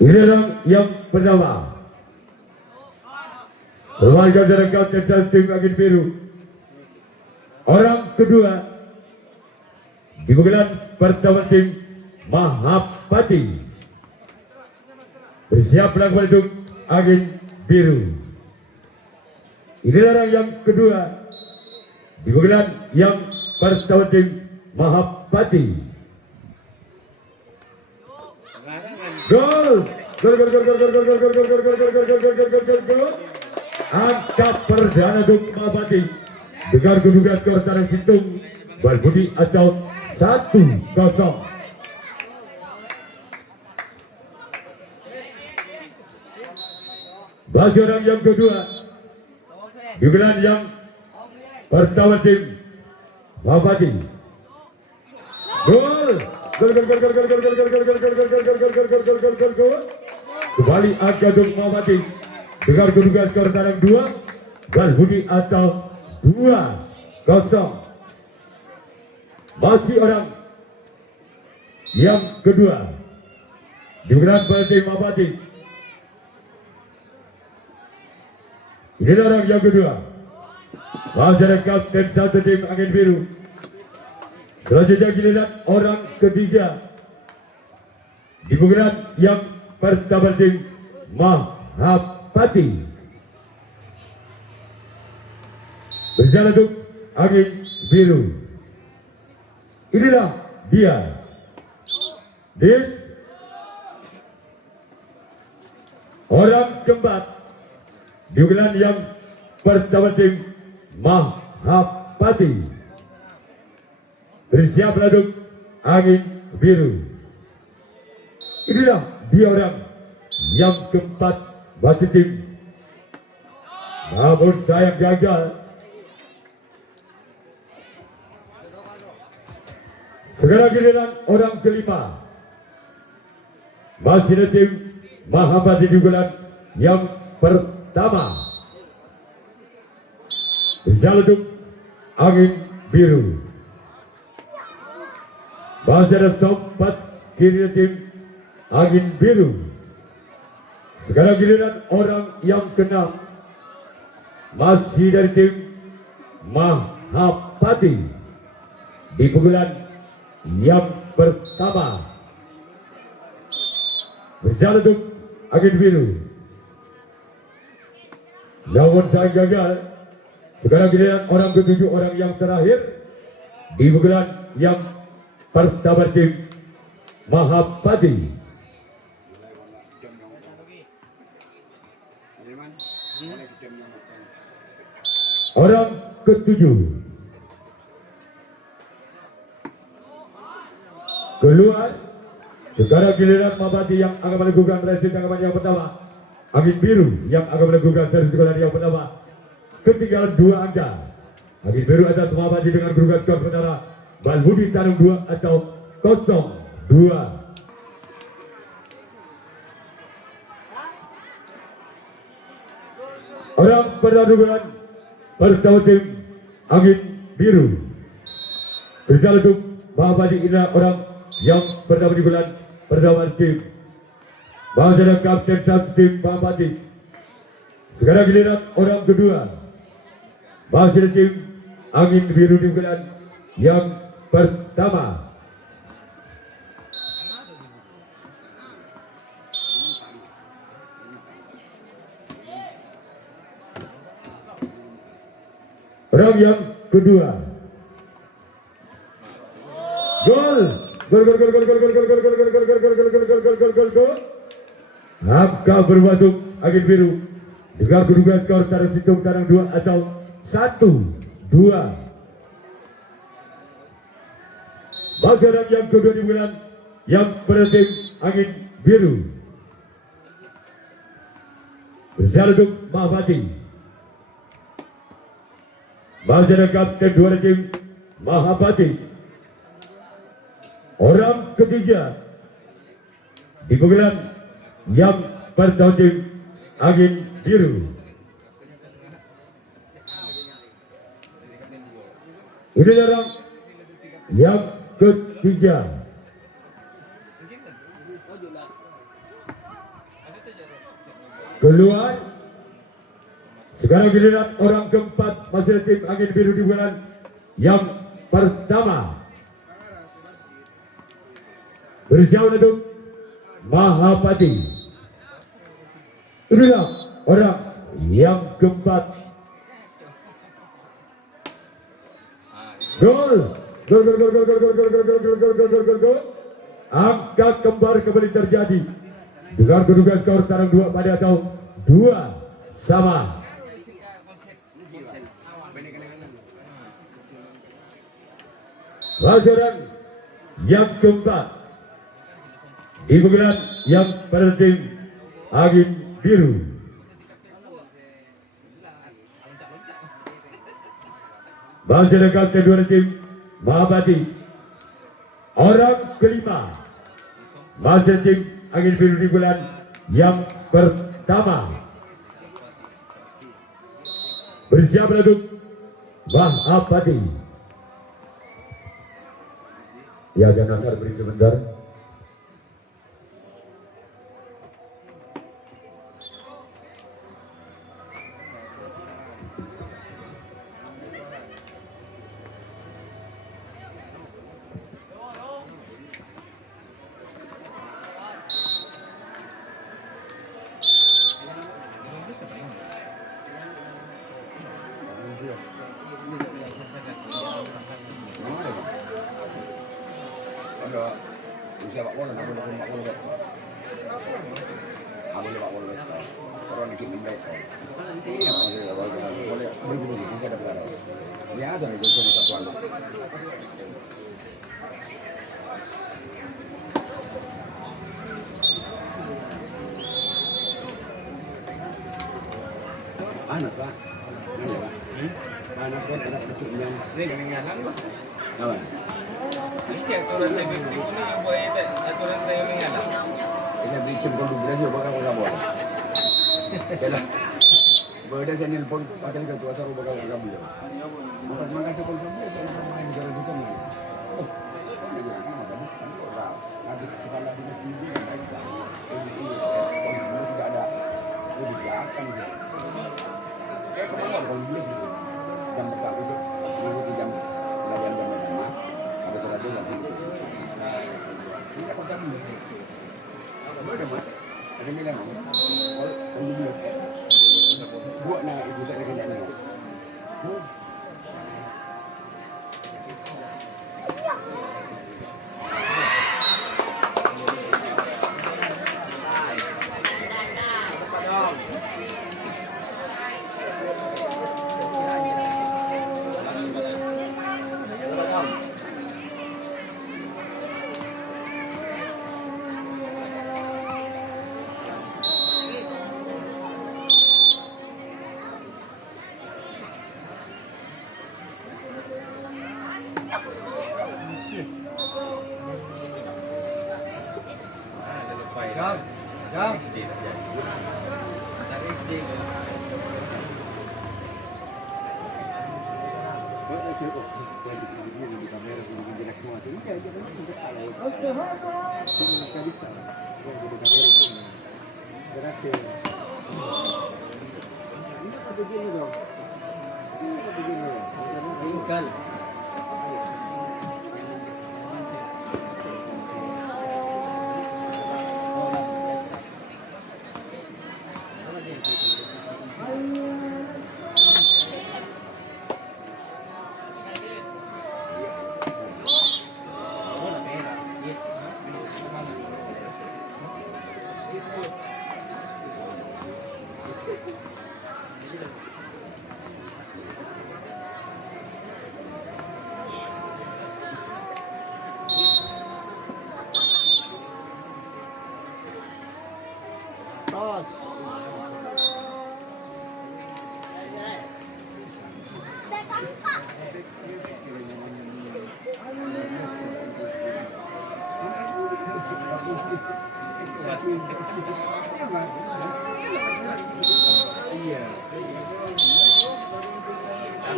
Inilah yang pertama. Warga dari kapten tim angin biru. Orang kedua di bulan pertama tim Mahapati. Bersiaplah untuk angin biru. Inilah orang yang kedua di bulan yang pertama tim Mahapati. Gol, gol, gol, gol, gol, gol, gol, gol, gol, gol, gol, gol, gol, gol, gol, gol, gol. Angka perdana untuk Mahapati. Dengar kedudukan skor tarang hitung berbunyi atau 1-0. Masih orang yang kedua di bulan yang pertama tim Mahapati. Gol. Kembali angka untuk Mahapati. Dengar kedudukan skor tarang 2 berbunyi atau 2-0. Masih orang yang kedua di bulan tim Mahapati. Inilah orang yang kedua. Masyarakat dan satu tim angin biru. Selanjutnya giliran orang ketiga di bulan yang pertama tim Mahapati. Berjalan untuk angin biru. Inilah dia. This orang keempat di bulan yang pertama tim Mahapati. Bersiaplah untuk angin biru. Inilah dia orang yang keempat bagi tim. Namun sayang gagal. Sekarang giliran orang kelima. Masih tim Mahapati di bulan yang pertama. Berjalan untuk angin biru. Masih ada sempat kiri tim angin biru. Sekarang giliran orang yang keenam. Masih dari tim Mahapati di pukulan yang pertama. Berjalan untuk angin biru. Namun saya gagal. Sekarang giliran orang ketujuh, orang yang terakhir di pukulan yang pertama tim Mahapati. Orang ketujuh keluar. Sekarang giliran Mahapati yang akan melakukan resi tanggapan yang pertama. Angin biru yang akan melakukan seri sekolah yang pertama. Ketinggalan 2 angka. Angin biru atas Mahapati dengan kedudukan skor saudara Balbudi Tanung 2 atau 0-2. Orang pertandingan pertama tim angin biru. Berjalan untuk Mahapati. Inilah orang yang pertama di bulan pertama tim. Masyarakat kapten satu tim Mahapati. Sekarang giliran orang kedua. Masih tim angin biru di bulan yang pertama. Orang yang kedua. Gol. Gol gol gol gol gol gol gol gol gol gol gol gol gol gol gol gol gol gol gol. Angka bermasuk angin biru. Dengan kedudukan skor tarung hitung tarung 2 atau 1-2. Masyarakat yang kedua di bulan yang berhasil angin biru. Berjalan untuk Mahapati. Masyarakat kedua tim Mahapati. Orang ketiga di bulan yang pertama tim angin biru. Ini orang yang ketiga. Keluar. Sekarang giliran orang keempat masih tim angin biru di bulan yang pertama. Bersiap untuk Mahapati. Inilah orang yang keempat. Gol. Gol, gol, gol, gol, gol, gol, gol, gol, gol, gol, gol, gol, gol, gol. Angka kembar kembali terjadi. Dengan kedudukan skor sekarang 2 atau 2-2. Pelajaran yang keempat di pemilihan yang pada tim angin biru. Masih dekat kedua tim Mahapati. Orang kelima masih tim angin biru di bulan yang pertama. Bersiap untuk Mahapati. Ya, jangan nasar beri sebentar. Panas pak, panas kan ada kecilnya. Ini yang nyala pak. Apa? Ini aturan yang ini yang buat itu aturan yang nyala. Ini bikin kondubrasi juga bakal nggak boleh. Jelas. Beda saya nelpon pakai ketua saru bakal nggak boleh. Makanya telepon sampai jangan main jalan itu nih. Oh, ini juga kan ada orang. Nanti kita lagi di sini ini tidak ada. Ini diakan gitu. Kalau dulu jam besar itu mengikuti jam pelajaran jam pertama ada sholat dulu lagi. Ini apa kamu? Boleh mas? Ada bilang kalau dulu buat nak ibu tak kena ni.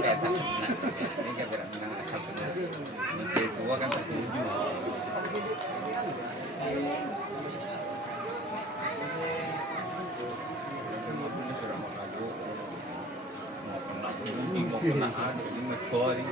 biasa ini kan berat menang asal benar. Menteri tua kan setuju. Mau kena ada ini macori.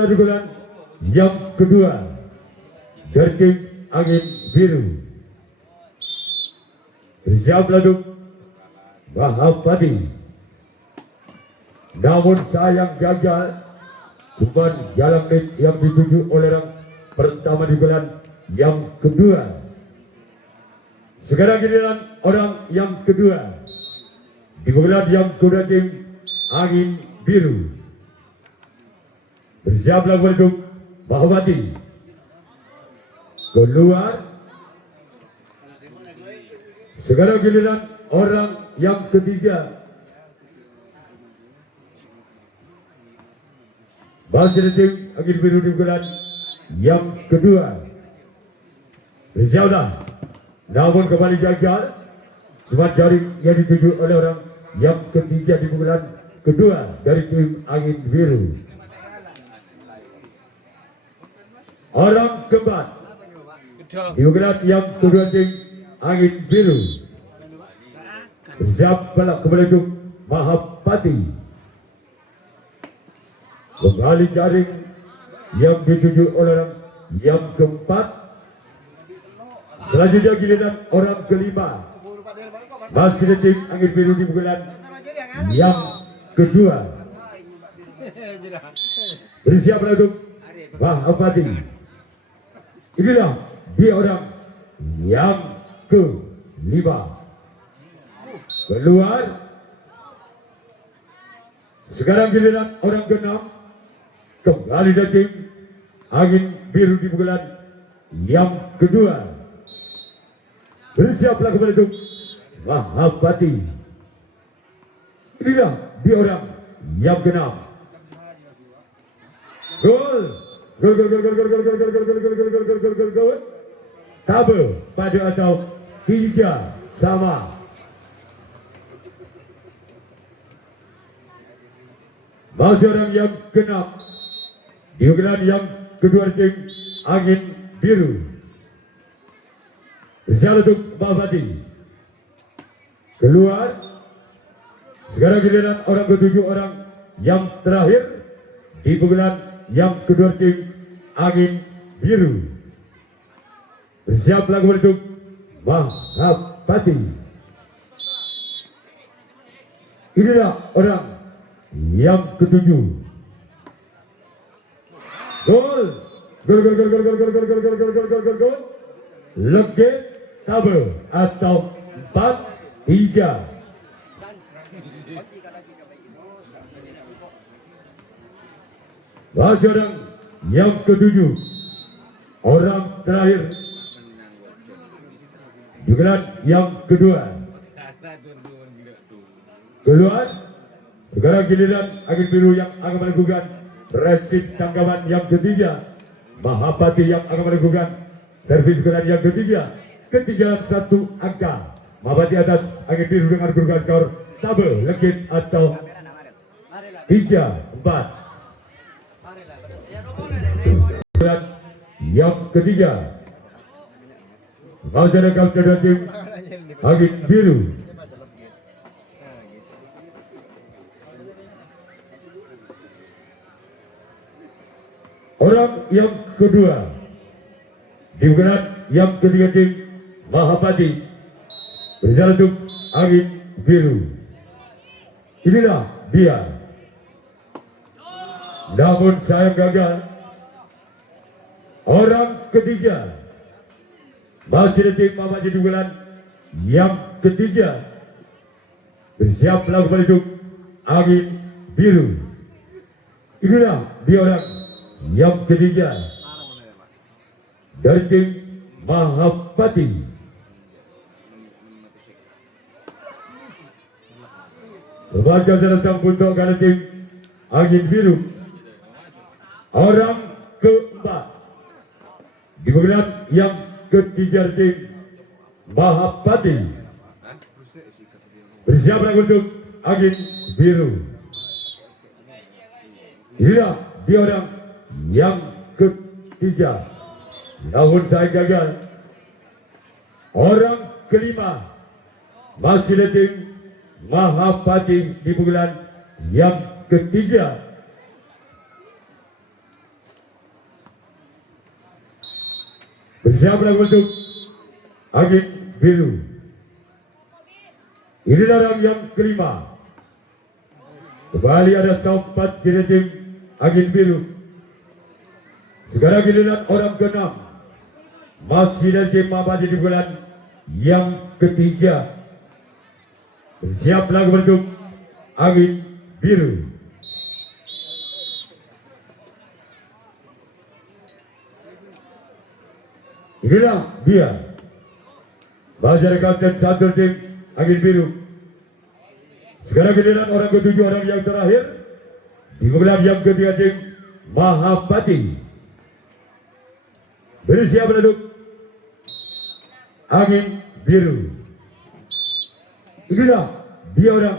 Dukungan yang kedua dari tim Angin Biru. Bersiap laduk Mahapati. Namun sayang gagal. Bukan jalan net yang dituju oleh orang pertama di bulan yang kedua. Sekarang giliran orang yang kedua di bulan yang kedua tim Angin Biru. Bersiap lagu Mahapati. Keluar. Sekarang giliran orang yang ketiga. Masih tim Angin Biru di bulan yang kedua. Bersiaplah. Namun kembali gagal. Cuma jaring yang dituju oleh orang yang ketiga di bulan kedua dari tim Angin Biru. Orang keempat di bulan yang kedua tim Angin Biru. Bersiap balap kembali untuk Mahapati. Kembali jaring yang dituju oleh orang yang keempat. Selanjutnya giliran orang kelima. Masih tim Angin Biru di bulan yang kedua. Bersiap untuk Mahapati. Inilah dia orang yang kelima. Keluar. Sekarang giliran orang keenam. Kembali dari tim Angin Biru di bulan yang kedua. Bersiaplah kembali untuk Mahapati. Inilah dia orang yang keenam. Gol. Gol. Tabel pada atau 3-3. Masih orang yang keenam di bulan yang kedua tim Angin Biru. Bersiap untuk Mahapati. Keluar. Sekarang giliran orang ketujuh, orang yang terakhir di bulan yang kedua tim Angin Biru. Bersiaplah kembali untuk Mahapati. Inilah orang yang ketujuh. Gol. Gol. Legit tabel atau 4-3. Masih orang yang ketujuh, orang terakhir di bulan yang kedua. Keluar. Sekarang giliran Angin Biru yang akan melakukan resip tanggapan yang ketiga. Mahapati yang akan melakukan servis keran yang ketiga. Ketinggalan 1 angka. Mahapati atas Angin Biru dengan kedudukan skor tabel legit atau 3-4. Bulan yang ketiga. Masyarakat kedua tim Angin Biru. Orang yang kedua di bulan yang ketiga tim Mahapati. Berjalan untuk Angin Biru. Inilah dia. Namun saya gagal. Orang ketiga masih tim Mahapati di bulan yang ketiga. Bersiaplah kembali untuk Angin Biru. Inilah dia orang yang ketiga dari tim Mahapati. Remaja datang untuk ganda tim Angin Biru. Orang keempat di pemilihan yang ketiga tim Mahapati. Bersiaplah untuk Angin Biru. Inilah dia orang yang ketiga. Namun saya gagal. Orang kelima masih ada tim Mahapati di pemilihan yang ketiga. Bersiaplah untuk Angin Biru. Inilah orang yang kelima. Kembali ada sempat kiri tim Angin Biru. Sekarang giliran orang keenam. Masih ada tim Mahapati di bulan yang ketiga. Bersiaplah untuk Angin Biru. Inilah dia Bajar kapten satu tim Angin Biru. Sekarang giliran orang ketujuh, orang yang terakhir di bulan yang ketiga tim Mahapati. Bersiap untuk Angin Biru. Inilah dia orang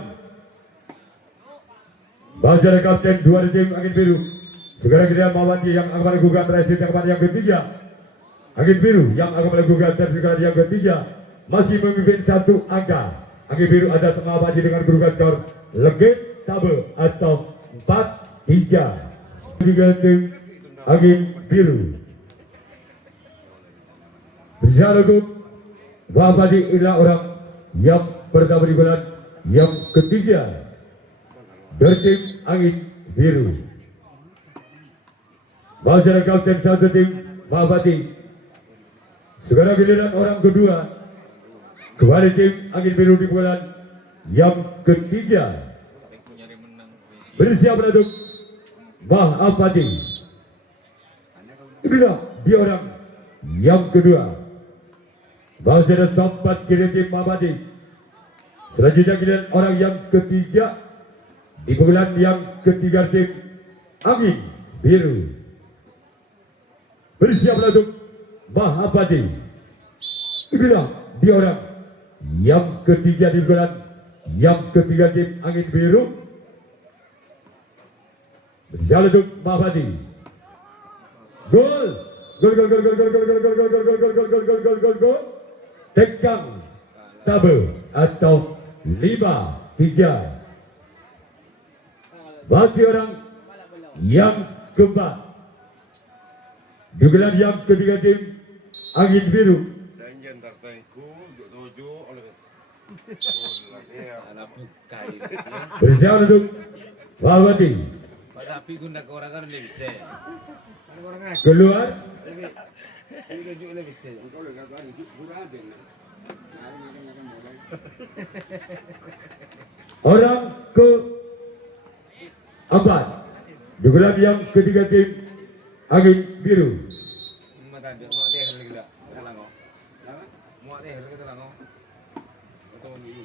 Bajar kapten dua tim Angin Biru. Sekarang kita Mahapati yang akan melakukan racing yang ketiga. Angin Biru yang akan melakukan sertifikat yang ketiga masih memimpin satu angka. Angin Biru ada Mahapati dengan kedudukan skor legit tabel atau 4-3. Tiga tim Angin Biru. Bisa untuk Mahapati inilah orang yang pertama di bulan yang ketiga dari tim Angin Biru. Bajar kapten satu tim Mahapati. Sekarang giliran orang kedua kembali tim Angin Biru di bulan yang ketiga. Bersiap untuk Mahapati. Inilah dia orang yang kedua. Bajar sempat kiri tim Mahapati. Selanjutnya giliran orang yang ketiga di bulan yang ketiga tim Angin Biru. Bersiaplah untuk Mahapati. Inilah dia orang yang ketiga di bulan yang ketiga tim Angin Biru. Bersiaplah untuk Mahapati. Gol. Gol gol gol gol gol gol gol gol gol gol gol gol gol gol gol gol gol. Tegang tabel atau 5-3. Masih orang yang keempat di bulan yang ketiga tim Angin Biru. Bersiap untuk Mahapati. Keluar. Orang keempat di bulan yang ketiga tim Angin Biru.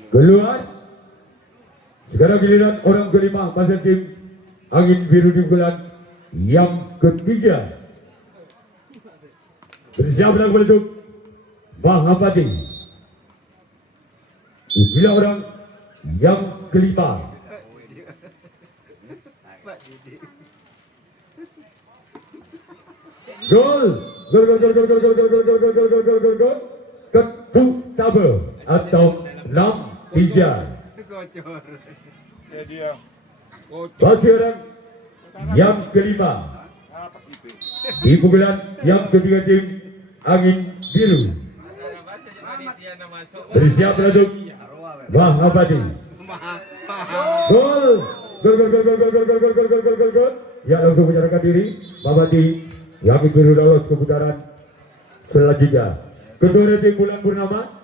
Keluar. Sekarang giliran orang kelima masih tim Angin Biru di bulan yang ketiga. Bersiaplah untuk Mahapati. Inilah orang yang kelima. Gol. Gol gol gol gol gol gol gol gol gol gol gol gol gol gol. Ketuk tabel atau 6-3. Masih orang yang kelima di pemilihan yang ketiga tim Angin Biru. Bersiap untuk Mahapati. Gol. Gol gol gol gol gol gol gol gol gol gol gol gol. Ya, langsung menyerahkan diri Mahapati yang Biru lolos ke putaran selanjutnya. Ketua tim Bulan Purnama